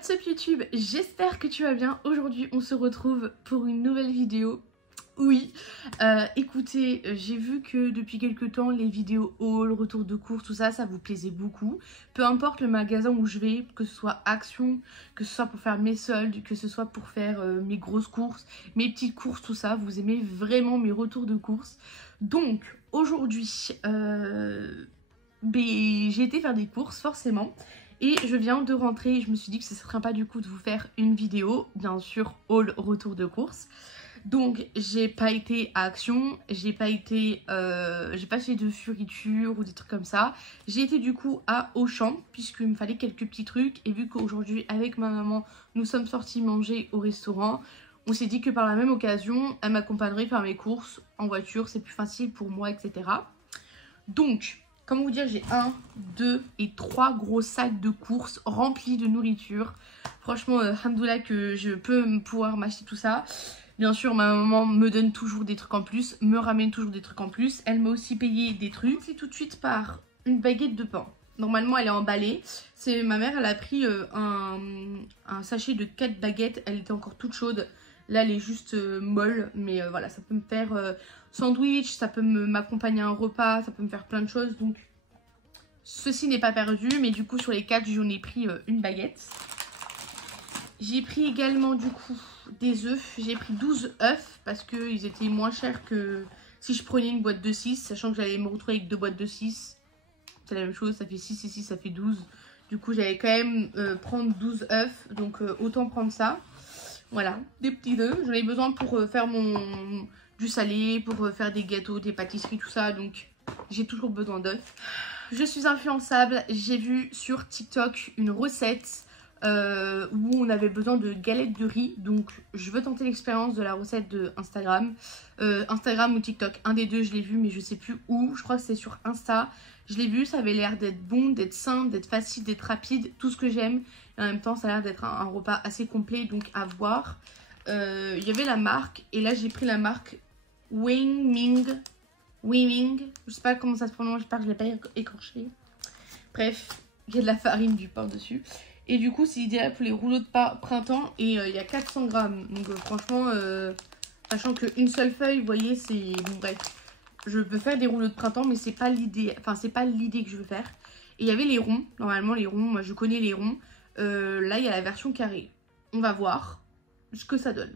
What's up YouTube, j'espère que tu vas bien. Aujourd'hui on se retrouve pour une nouvelle vidéo. Oui, écoutez, j'ai vu que depuis quelques temps les vidéos haul, retour de course, tout ça, ça vous plaisait beaucoup. Peu importe le magasin où je vais, que ce soit Action, que ce soit pour faire mes soldes, que ce soit pour faire mes grosses courses, mes petites courses, tout ça, vous aimez vraiment mes retours de course. Donc aujourd'hui, j'ai été faire des courses forcément. Et je viens de rentrer, je me suis dit que ce serait sympa du coup de vous faire une vidéo, bien sûr, haul retour de course. Donc j'ai pas été à Action, j'ai pas fait de fioritures ou des trucs comme ça. J'ai été du coup à Auchan, puisqu'il me fallait quelques petits trucs. Et vu qu'aujourd'hui avec ma maman, nous sommes sortis manger au restaurant, on s'est dit que par la même occasion, elle m'accompagnerait faire mes courses en voiture, c'est plus facile pour moi, etc. Donc... comment vous dire, j'ai 1, 2 et 3 gros sacs de courses remplis de nourriture. Franchement, alhamdoulilah que je peux pouvoir m'acheter tout ça. Bien sûr, ma maman me donne toujours des trucs en plus, me ramène toujours des trucs en plus. Elle m'a aussi payé des trucs. C'est tout de suite par une baguette de pain. Normalement, elle est emballée. Ma mère, elle a pris un sachet de 4 baguettes. Elle était encore toute chaude. Là, elle est juste molle, mais voilà, ça peut me faire sandwich, ça peut m'accompagner à un repas, ça peut me faire plein de choses. Donc, ceci n'est pas perdu, mais du coup, sur les 4, j'en ai pris une baguette. J'ai pris également, du coup, des œufs. J'ai pris 12 œufs parce qu'ils étaient moins chers que si je prenais une boîte de 6, sachant que j'allais me retrouver avec 2 boîtes de 6. C'est la même chose, ça fait 6 et 6, ça fait 12. Du coup, j'allais quand même prendre 12 œufs, donc autant prendre ça. Voilà, des petits œufs. J'en ai besoin pour faire du salé, pour faire des gâteaux, des pâtisseries, tout ça. Donc, j'ai toujours besoin d'œufs. Je suis influençable. J'ai vu sur TikTok une recette où on avait besoin de galettes de riz. Donc, je veux tenter l'expérience de la recette de Instagram. Instagram ou TikTok, un des deux, je l'ai vu, mais je sais plus où. Je crois que c'est sur Insta. Je l'ai vu, ça avait l'air d'être bon, d'être simple, d'être facile, d'être rapide. Tout ce que j'aime. Et en même temps, ça a l'air d'être un repas assez complet, donc à voir. Il y avait la marque, et là j'ai pris la marque Wingming. Je sais pas comment ça se prononce, j'espère que je l'ai pas écorché. Bref, il y a de la farine, du pain dessus. Et du coup, c'est idéal pour les rouleaux de printemps. Et il y a 400 grammes. Donc franchement, sachant qu'une seule feuille, vous voyez, c'est... Bon, bref, je peux faire des rouleaux de printemps, mais c'est pas l'idée. Enfin, c'est pas l'idée que je veux faire. Et il y avait les ronds. Normalement, les ronds, moi je connais les ronds. Là, il y a la version carrée. On va voir ce que ça donne.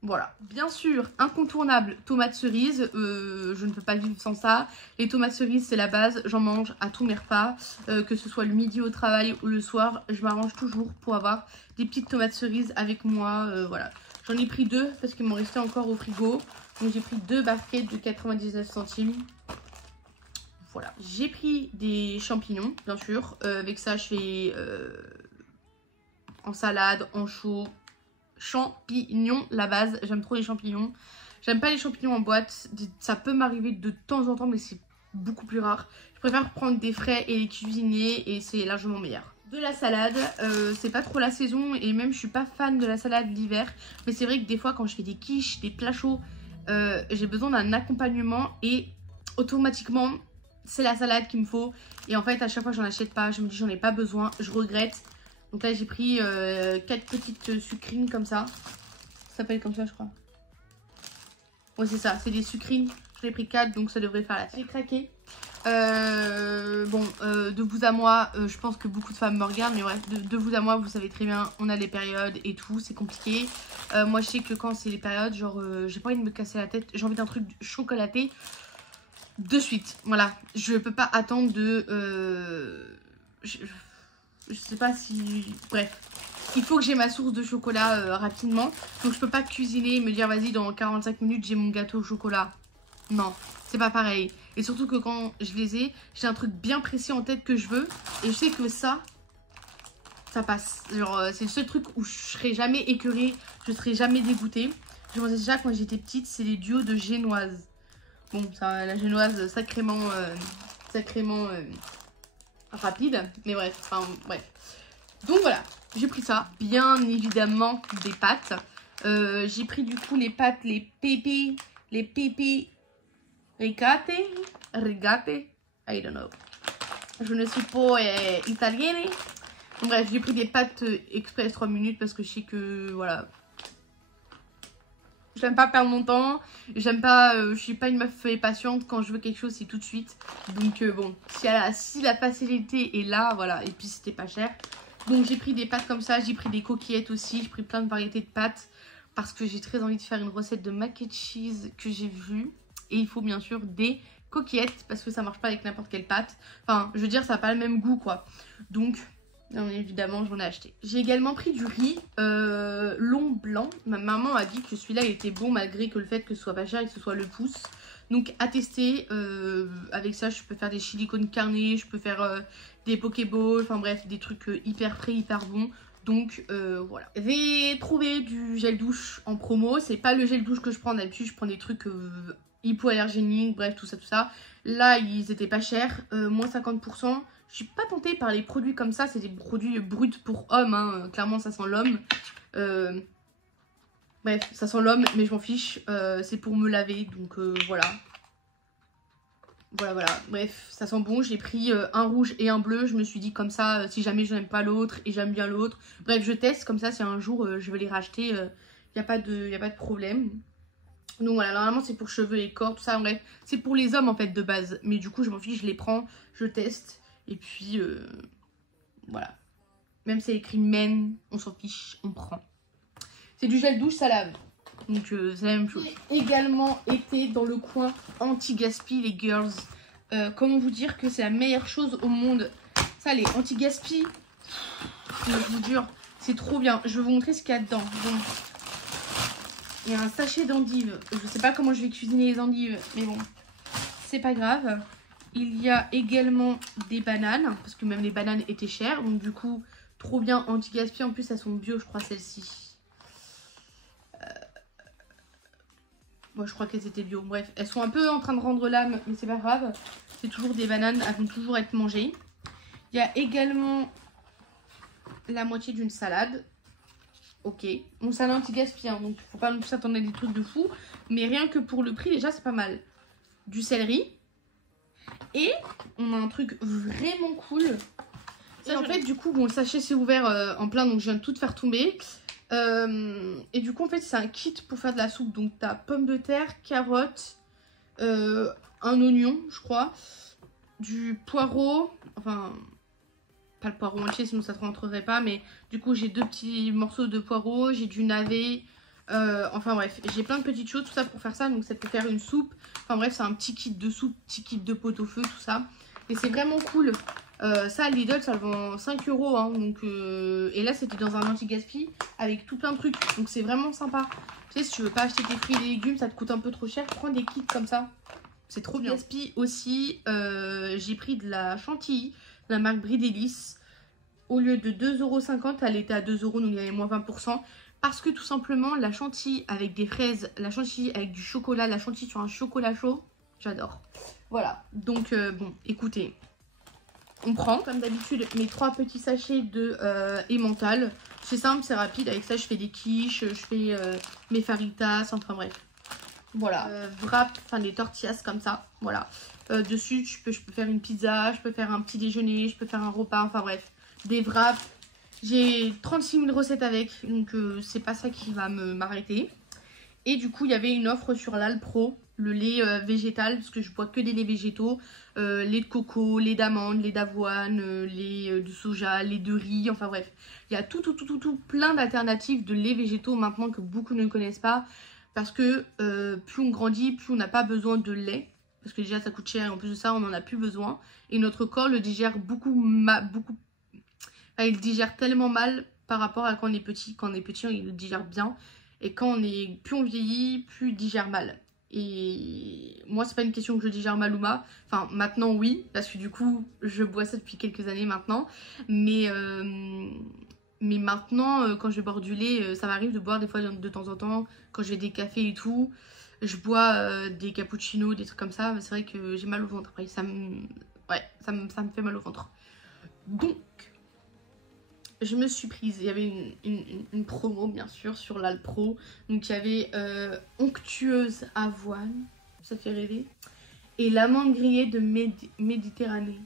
Voilà. Bien sûr, incontournable, tomates cerises. Je ne peux pas vivre sans ça. Les tomates cerises, c'est la base. J'en mange à tous mes repas. Que ce soit le midi au travail ou le soir, je m'arrange toujours pour avoir des petites tomates cerises avec moi. Voilà. J'en ai pris 2 parce qu'il m'en restait encore au frigo. Donc, j'ai pris 2 barquettes de 99 centimes. Voilà. J'ai pris des champignons, bien sûr. Avec ça, je fais... en salade, en chaud, champignons, la base, j'aime trop les champignons. J'aime pas les champignons en boîte, ça peut m'arriver de temps en temps, mais c'est beaucoup plus rare. Je préfère prendre des frais et les cuisiner, et c'est largement meilleur. De la salade, c'est pas trop la saison, et même je suis pas fan de la salade l'hiver, mais c'est vrai que des fois quand je fais des quiches, des plats chauds, j'ai besoin d'un accompagnement, et automatiquement c'est la salade qu'il me faut. Et en fait à chaque fois j'en achète pas, je me dis j'en ai pas besoin, je regrette. Donc là j'ai pris 4 petites sucrines comme ça. Ça s'appelle comme ça je crois. Ouais c'est ça, c'est des sucrines. J'en ai pris 4 donc ça devrait faire la tête. J'ai craqué. De vous à moi, je pense que beaucoup de femmes me regardent. Mais bref, de vous à moi, vous savez très bien, on a des périodes et tout, c'est compliqué. Moi je sais que quand c'est les périodes, genre j'ai pas envie de me casser la tête. J'ai envie d'un truc chocolaté de suite. Voilà, je peux pas attendre de... je sais pas si... Bref, il faut que j'ai ma source de chocolat rapidement. Donc je peux pas cuisiner et me dire vas-y dans 45 minutes j'ai mon gâteau au chocolat. Non, c'est pas pareil. Et surtout que quand je les ai, j'ai un truc bien précis en tête que je veux. Et je sais que ça passe. Genre c'est le seul truc où je serai jamais écœurée, je serai jamais dégoûtée. Je pensais déjà quand j'étais petite, c'est les duos de génoise. Bon, ça, la génoise sacrément rapide, mais bref, enfin bref. Donc voilà, j'ai pris ça, bien évidemment des pâtes. J'ai pris du coup les pâtes, les pepe rigate, I don't know. Je ne suis pas italienne. Bref, j'ai pris des pâtes express 3 minutes parce que je sais que voilà. J'aime pas perdre mon temps, j'aime pas, je suis pas une meuf patiente, quand je veux quelque chose c'est tout de suite. Donc bon, si la facilité est là, voilà, et puis c'était pas cher. Donc j'ai pris des pâtes comme ça, j'ai pris des coquillettes aussi, j'ai pris plein de variétés de pâtes. Parce que j'ai très envie de faire une recette de mac and cheese que j'ai vue. Et il faut bien sûr des coquillettes parce que ça marche pas avec n'importe quelle pâte. Enfin, je veux dire, ça n'a pas le même goût quoi. Donc... bien évidemment, j'en ai acheté. J'ai également pris du riz long blanc. Ma maman a dit que celui-là était bon malgré que le fait que ce soit pas cher et que ce soit le pouce. Donc à tester. Avec ça, je peux faire des chili con carne, je peux faire des pokéballs. Enfin bref, des trucs hyper frais, hyper bons. Donc voilà. J'ai trouvé du gel douche en promo. C'est pas le gel douche que je prends d'habitude. Je prends des trucs hypoallergéniques, bref, tout ça, tout ça. Là, ils étaient pas chers. Moins 50%. Je suis pas tentée par les produits comme ça, c'est des produits bruts pour hommes, hein. Clairement ça sent l'homme. Bref, ça sent l'homme, mais je m'en fiche, c'est pour me laver, donc voilà. Voilà, bref, ça sent bon, j'ai pris un rouge et un bleu, je me suis dit comme ça, si jamais je n'aime pas l'autre et j'aime bien l'autre. Bref, je teste, comme ça si un jour je veux les racheter, il n'y a pas de problème. Donc voilà, normalement c'est pour cheveux et corps, tout ça, bref, c'est pour les hommes en fait de base. Mais du coup je m'en fiche, je les prends, je teste. Et puis, voilà. Même si c'est écrit men, on s'en fiche, on prend. C'est du gel douche, ça lave. Donc, c'est la même chose. J'ai également été dans le coin anti-gaspi, les girls. Comment vous dire que c'est la meilleure chose au monde. Ça, les anti-gaspi, je vous jure, c'est trop bien. Je vais vous montrer ce qu'il y a dedans. Bon. Il y a un sachet d'endives. Je sais pas comment je vais cuisiner les endives, mais bon, c'est pas grave. Il y a également des bananes, parce que même les bananes étaient chères. Donc du coup, trop bien anti-gaspi. En plus, elles sont bio, je crois, celles-ci. Moi, je crois qu'elles étaient bio. Bref, elles sont un peu en train de rendre l'âme, mais c'est pas grave. C'est toujours des bananes, elles vont toujours être mangées. Il y a également la moitié d'une salade. Ok. Bon, c'est un anti-gaspi, hein, donc faut pas non plus s'attendre à des trucs de fou. Mais rien que pour le prix, déjà, c'est pas mal. Du céleri. Et on a un truc vraiment cool. Ça, en fait, du coup, bon, le sachet s'est ouvert en plein, donc je viens de tout faire tomber. Et du coup, en fait, c'est un kit pour faire de la soupe. Donc, t'as pommes de terre, carottes, un oignon, je crois, du poireau, enfin, pas le poireau entier, sinon ça ne rentrerait pas. Mais du coup, j'ai 2 petits morceaux de poireau, j'ai du navet. Enfin bref, j'ai plein de petites choses, tout ça pour faire ça. Donc ça peut faire une soupe. Enfin bref, c'est un petit kit de soupe, petit kit de pot-au-feu, tout ça. Et c'est vraiment cool. Ça, à Lidl, ça le vend 5 €. Hein, donc, et là, c'était dans un anti-gaspi avec tout plein de trucs. Donc c'est vraiment sympa. Tu sais, si tu veux pas acheter tes fruits et légumes, ça te coûte un peu trop cher. Prends des kits comme ça. C'est trop bien. Gaspi aussi, j'ai pris de la chantilly, de la marque Bridelis. Au lieu de 2,50 €, elle était à 2 €, donc il y avait moins 20%. Parce que tout simplement, la chantilly avec des fraises, la chantilly avec du chocolat, la chantilly sur un chocolat chaud, j'adore. Voilà, donc bon, écoutez, on prend comme d'habitude mes 3 petits sachets de emmental. C'est simple, c'est rapide, avec ça je fais des quiches, je fais mes faritas, enfin bref. Voilà, wrap, enfin des tortillas comme ça, voilà. Dessus, je peux faire une pizza, je peux faire un petit déjeuner, je peux faire un repas, enfin bref, des wraps. J'ai 36 000 recettes avec, donc c'est pas ça qui va m'arrêter. Et du coup, il y avait une offre sur l'Alpro, le lait végétal, parce que je bois que des laits végétaux. Lait de coco, lait d'amande, lait d'avoine, lait de soja, lait de riz, enfin bref. Il y a tout, plein d'alternatives de lait végétaux maintenant que beaucoup ne connaissent pas. Parce que plus on grandit, plus on n'a pas besoin de lait. Parce que déjà, ça coûte cher et en plus de ça, on n'en a plus besoin. Et notre corps le digère il digère tellement mal par rapport à quand on est petit. Quand on est petit, il le digère bien. Et plus on vieillit, plus il digère mal. Et moi, c'est pas une question que je digère mal ou pas. Enfin, maintenant, oui. Parce que du coup, je bois ça depuis quelques années maintenant. Mais maintenant, quand je vais boire du lait, ça m'arrive de boire des fois de temps en temps. Quand j'ai des cafés et tout, je bois des cappuccinos, des trucs comme ça. C'est vrai que j'ai mal au ventre. Après, ça me fait mal au ventre. Donc... je me suis prise, il y avait une promo bien sûr sur l'Alpro. Donc il y avait onctueuse avoine, ça fait rêver. Et l'amande grillée de Méditerranée.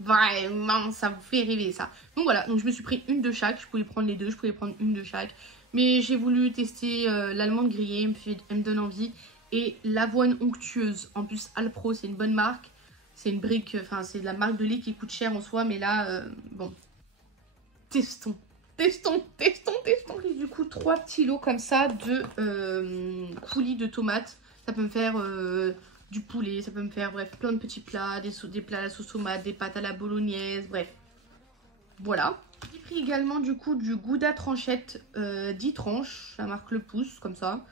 Vraiment, ça vous fait rêver ça. Donc voilà, donc je me suis pris une de chaque. Je pouvais prendre les deux, je pouvais prendre une de chaque. Mais j'ai voulu tester l'allemande grillée, elle me donne envie. Et l'avoine onctueuse. En plus, Alpro, c'est une bonne marque. C'est une brique, enfin c'est de la marque de lait qui coûte cher en soi. Mais là, bon, testons. Et du coup, 3 petits lots comme ça de coulis de tomates. Ça peut me faire du poulet, ça peut me faire, bref, plein de petits plats, des plats à la sauce tomate, des pâtes à la bolognaise, bref. Voilà. J'ai pris également du coup du Gouda tranchette 10 tranches, la marque Le Pouce, comme ça.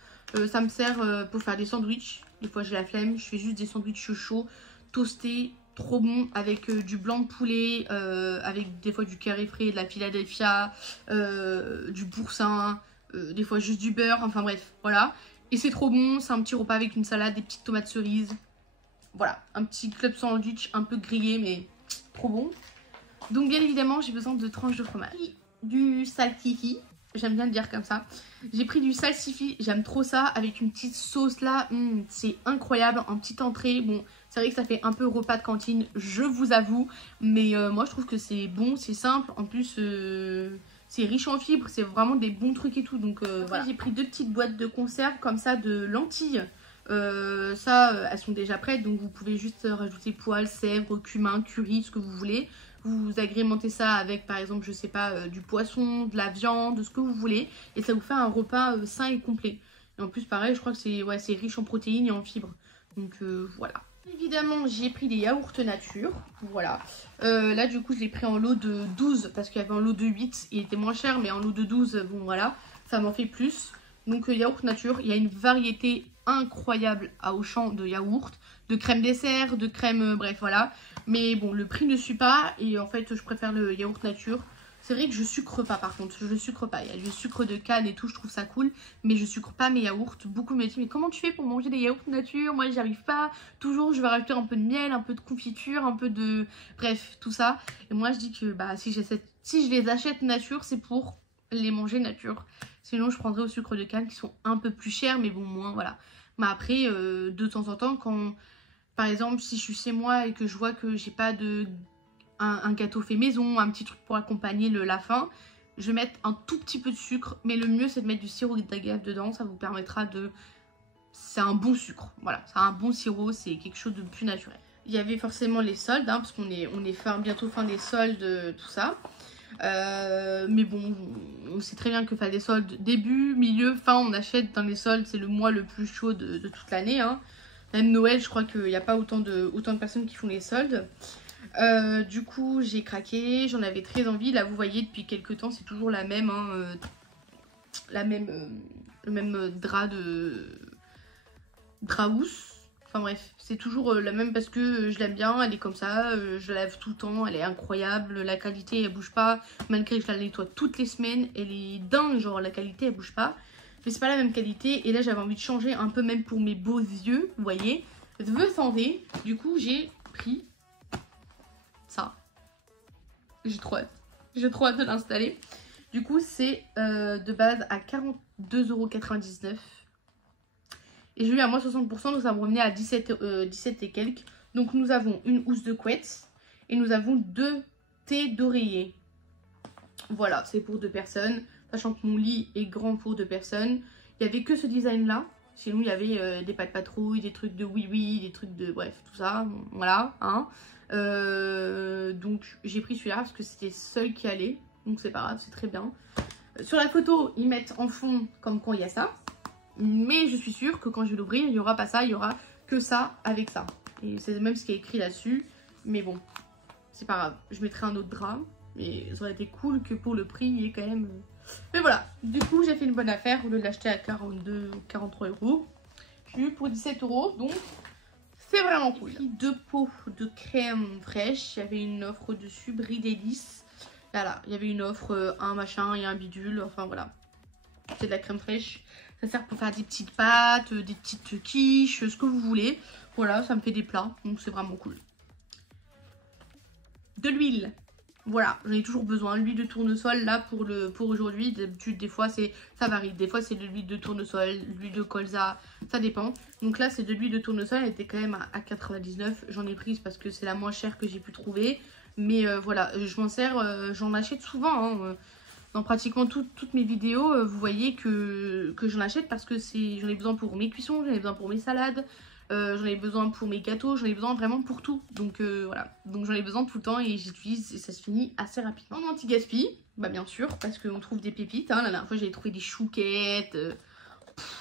Ça me sert pour faire des sandwichs. Des fois j'ai la flemme, je fais juste des sandwichs chauds, toastés, trop bons, avec du blanc de poulet, avec des fois du curry frais, de la Philadelphia, du boursin, des fois juste du beurre, enfin bref, voilà. Et c'est trop bon, c'est un petit repas avec une salade, des petites tomates cerises. Voilà, un petit club sandwich un peu grillé, mais trop bon. Donc bien évidemment, j'ai besoin de tranches de fromage. Du salsifis, j'aime bien le dire comme ça. J'ai pris du salsifis, j'aime trop ça, avec une petite sauce là, c'est incroyable, en petite entrée. Bon, c'est vrai que ça fait un peu repas de cantine, je vous avoue, mais moi je trouve que c'est bon, c'est simple, en plus c'est riche en fibres, c'est vraiment des bons trucs et tout. Donc voilà, j'ai pris 2 petites boîtes de conserve comme ça de lentilles. Elles sont déjà prêtes, donc vous pouvez juste rajouter poivre, sèvres, cumin, curry, ce que vous voulez. Vous agrémentez ça avec par exemple, je sais pas, du poisson, de la viande, ce que vous voulez. Et ça vous fait un repas sain et complet. Et en plus pareil, je crois que c'est riche en protéines et en fibres. Donc voilà. Évidemment, j'ai pris des yaourts nature. Voilà. Là du coup je l'ai pris en lot de 12 parce qu'il y avait un lot de 8. Il était moins cher, mais en lot de 12, bon voilà, ça m'en fait plus. Donc yaourt nature, il y a une variété incroyable à Auchan de yaourt, de crème dessert, de crème, bref voilà. Mais bon, le prix ne suit pas et en fait je préfère le yaourt nature. C'est vrai que je sucre pas par contre, je sucre pas. Il y a du sucre de canne et tout, je trouve ça cool, mais je sucre pas mes yaourts. Beaucoup me disent mais comment tu fais pour manger des yaourts nature? Moi j'y arrive pas, toujours je vais rajouter un peu de miel, un peu de confiture, un peu de... Bref, tout ça. Et moi je dis que bah si je les achète nature, c'est pour les manger nature. Sinon je prendrais au sucre de canne qui sont un peu plus chers, mais bon moins voilà. Mais après de temps en temps quand par exemple si je suis chez moi et que je vois que j'ai pas de un gâteau fait maison, un petit truc pour accompagner la fin, je vais mettre un tout petit peu de sucre, mais le mieux c'est de mettre du sirop d'agave dedans, ça vous permettra de... C'est un bon sucre, voilà, c'est un bon sirop, c'est quelque chose de plus naturel. Il y avait forcément les soldes, hein, parce qu'on est bientôt fin des soldes, tout ça. Mais bon, on sait très bien que faire des soldes début, milieu, fin, on achète dans les soldes, c'est le mois le plus chaud de toute l'année. Hein. Même Noël, je crois qu'il n'y a pas autant de personnes qui font les soldes. Du coup, j'ai craqué, j'en avais très envie. Là, vous voyez, depuis quelques temps, c'est toujours la même, hein, le même drap housse. Enfin bref, c'est toujours la même parce que je l'aime bien, elle est comme ça, je la lave tout le temps, elle est incroyable, la qualité elle bouge pas, malgré que je la nettoie toutes les semaines, elle est dingue, genre la qualité elle bouge pas, mais c'est pas la même qualité, et là j'avais envie de changer un peu même pour mes beaux yeux, vous voyez, vous entendez, du coup j'ai pris ça, j'ai trop hâte de l'installer, du coup c'est de base à 42,99 €. Et j'ai eu à moins 60%, donc ça me revenait à 17 et quelques. Donc nous avons une housse de couette et nous avons 2 thés d'oreiller. Voilà, c'est pour 2 personnes. Sachant que mon lit est grand pour 2 personnes. Il n'y avait que ce design là. Sinon il y avait des pâtes patrouilles, des trucs de oui-oui, des trucs de bref, tout ça. Voilà, hein. Donc j'ai pris celui-là parce que c'était seul qui allait. Donc c'est pas grave, c'est très bien. Sur la photo, ils mettent en fond comme quand il y a ça. Mais je suis sûre que quand je vais l'ouvrir, il n'y aura pas ça, il y aura que ça avec ça. Et c'est même ce qui est écrit là-dessus. Mais bon, c'est pas grave. Je mettrai un autre drap. Mais ça aurait été cool que pour le prix, il y ait quand même... Mais voilà, du coup, j'ai fait une bonne affaire. Au lieu de l'acheter à 42 ou 43 €, j'ai eu pour 17 €. Donc, c'est vraiment cool. J'ai pris 2 pots de crème fraîche. Il y avait une offre dessus, Brie Délice. Voilà, il y avait une offre, un machin et un bidule. Enfin, voilà. C'est de la crème fraîche. Ça sert pour faire des petites pâtes, des petites quiches, ce que vous voulez. Voilà, ça me fait des plats, donc c'est vraiment cool. De l'huile. Voilà, j'en ai toujours besoin. L'huile de tournesol, là, pour aujourd'hui. D'habitude, des fois, ça varie. Des fois, c'est de l'huile de tournesol, l'huile de colza, ça dépend. Donc là, c'est de l'huile de tournesol. Elle était quand même à 99. J'en ai prise parce que c'est la moins chère que j'ai pu trouver. Mais voilà, je m'en sers, j'en achète souvent. Hein, dans pratiquement toutes mes vidéos, vous voyez que j'en achète parce que j'en ai besoin pour mes cuissons, j'en ai besoin pour mes salades, j'en ai besoin pour mes gâteaux, j'en ai besoin vraiment pour tout. Donc voilà, donc j'en ai besoin tout le temps et j'utilise et ça se finit assez rapidement. En anti-gaspi, bah bien sûr, parce qu'on trouve des pépites. Hein. La dernière fois j'avais trouvé des chouquettes,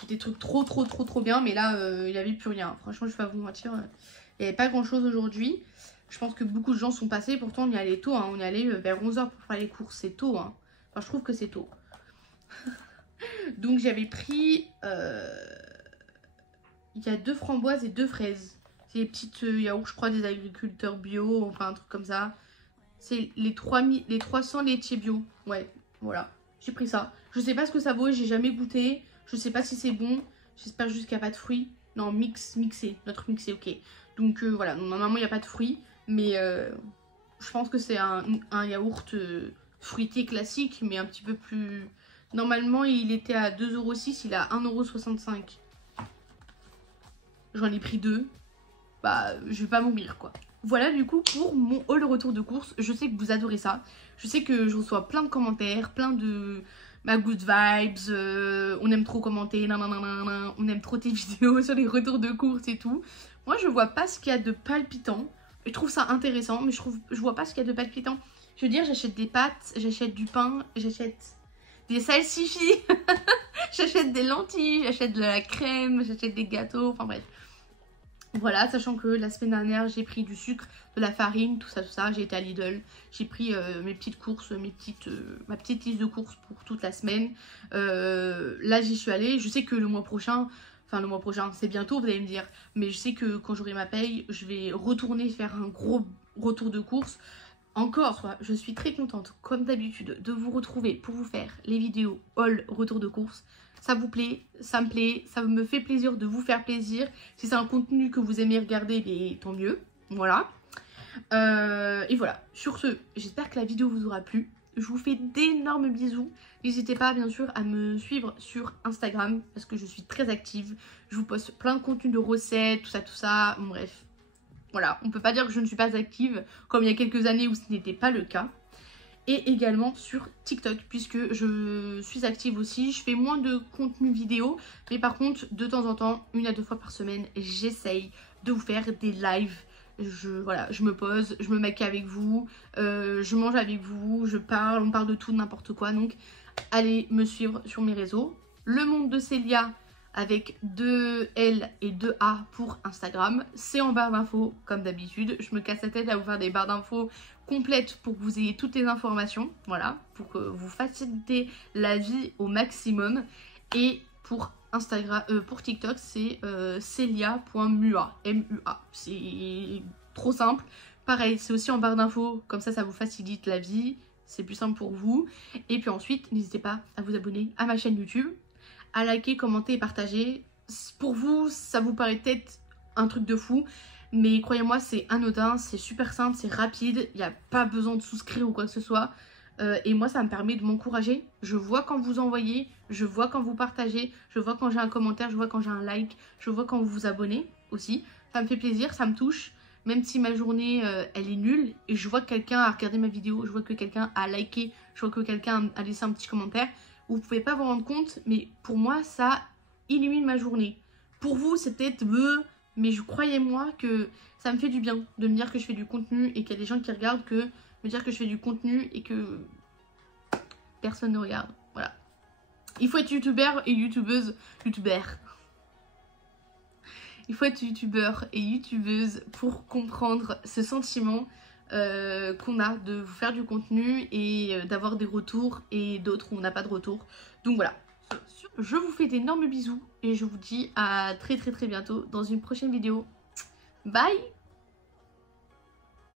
des trucs trop bien, mais là il n'y avait plus rien. Franchement, je vais pas vous mentir, il n'y avait pas grand chose aujourd'hui. Je pense que beaucoup de gens sont passés, pourtant on y allait tôt, hein. On y allait vers 11 h pour faire les courses, c'est tôt. Hein. Enfin, je trouve que c'est tôt. Donc j'avais pris... il y a 2 framboises et 2 fraises. C'est les petites yaourts, je crois, des agriculteurs bio, enfin un truc comme ça. C'est les 300 laitiers bio. Ouais, voilà. J'ai pris ça. Je sais pas ce que ça vaut, j'ai jamais goûté. Je sais pas si c'est bon. J'espère juste qu'il n'y a pas de fruits. Non, mixé. Notre mixé, ok. Donc voilà, normalement il n'y a pas de fruits. Mais je pense que c'est un yaourt fruité classique, mais un petit peu plus... Normalement, il était à 2,06 €, il est à 1,65 €. J'en ai pris 2. Bah, je vais pas mourir, quoi. Voilà, du coup, pour mon haul retour de course. Je sais que vous adorez ça. Je sais que je reçois plein de commentaires, plein de... ma good vibes, on aime trop commenter, nanana, on aime trop tes vidéos sur les retours de course et tout. Moi, je vois pas ce qu'il y a de palpitant. Je trouve ça intéressant, mais je vois pas ce qu'il y a de palpitant. Je veux dire, j'achète des pâtes, j'achète du pain, j'achète des salsifis, j'achète des lentilles, j'achète de la crème, j'achète des gâteaux, enfin bref. Voilà, sachant que la semaine dernière, j'ai pris du sucre, de la farine, tout ça. J'ai été à Lidl, j'ai pris mes petites courses, ma petite liste de courses pour toute la semaine. Là, j'y suis allée. Je sais que le mois prochain, c'est bientôt, vous allez me dire. Mais je sais que quand j'aurai ma paye, je vais retourner faire un gros retour de course. Encore, je suis très contente, comme d'habitude, de vous retrouver pour vous faire les vidéos haul retour de course. Ça vous plaît, ça me plaît, ça me fait plaisir de vous faire plaisir. Si c'est un contenu que vous aimez regarder, mais tant mieux. Voilà. Et voilà. Sur ce, j'espère que la vidéo vous aura plu. Je vous fais d'énormes bisous. N'hésitez pas, bien sûr, à me suivre sur Instagram parce que je suis très active. Je vous poste plein de contenus de recettes, tout ça. Bon, bref. Voilà, on peut pas dire que je ne suis pas active comme il y a quelques années où ce n'était pas le cas. Et également sur TikTok puisque je suis active aussi. Je fais moins de contenu vidéo, mais par contre de temps en temps, 1 à 2 fois par semaine, j'essaye de vous faire des lives. Voilà, je me pose, je me maquille avec vous, je mange avec vous, on parle de tout, n'importe quoi. Donc allez me suivre sur mes réseaux. Le monde de Célia avec 2 L et 2 A pour Instagram. C'est en barre d'infos comme d'habitude. Je me casse la tête à vous faire des barres d'infos complètes pour que vous ayez toutes les informations. Voilà, pour que vous facilitez la vie au maximum. Et pour Instagram, pour TikTok, c'est celia.mua. M-U-A. C'est trop simple. Pareil, c'est aussi en barre d'infos. Comme ça vous facilite la vie. C'est plus simple pour vous. Et puis ensuite, n'hésitez pas à vous abonner à ma chaîne YouTube, à liker, commenter et partager. Pour vous, ça vous paraît peut-être un truc de fou, mais croyez-moi, c'est anodin, c'est super simple, c'est rapide, il n'y a pas besoin de souscrire ou quoi que ce soit. Et moi, ça me permet de m'encourager. Je vois quand vous envoyez, je vois quand vous partagez, je vois quand j'ai un commentaire, je vois quand j'ai un like, je vois quand vous vous abonnez aussi. Ça me fait plaisir, ça me touche. Même si ma journée, elle est nulle, et je vois que quelqu'un a regardé ma vidéo, je vois que quelqu'un a liké, je vois que quelqu'un a laissé un petit commentaire. Vous pouvez pas vous rendre compte, mais pour moi, ça illumine ma journée. Pour vous, c'est peut-être mais croyez-moi que ça me fait du bien de me dire que je fais du contenu et qu'il y a des gens qui regardent, que me dire que je fais du contenu et que personne ne regarde. Voilà. Il faut être youtubeur et youtubeuse. Il faut être youtubeur et youtubeuse pour comprendre ce sentiment qu'on a de vous faire du contenu et d'avoir des retours et d'autres où on n'a pas de retour. Donc voilà, je vous fais d'énormes bisous et je vous dis à très bientôt dans une prochaine vidéo. Bye!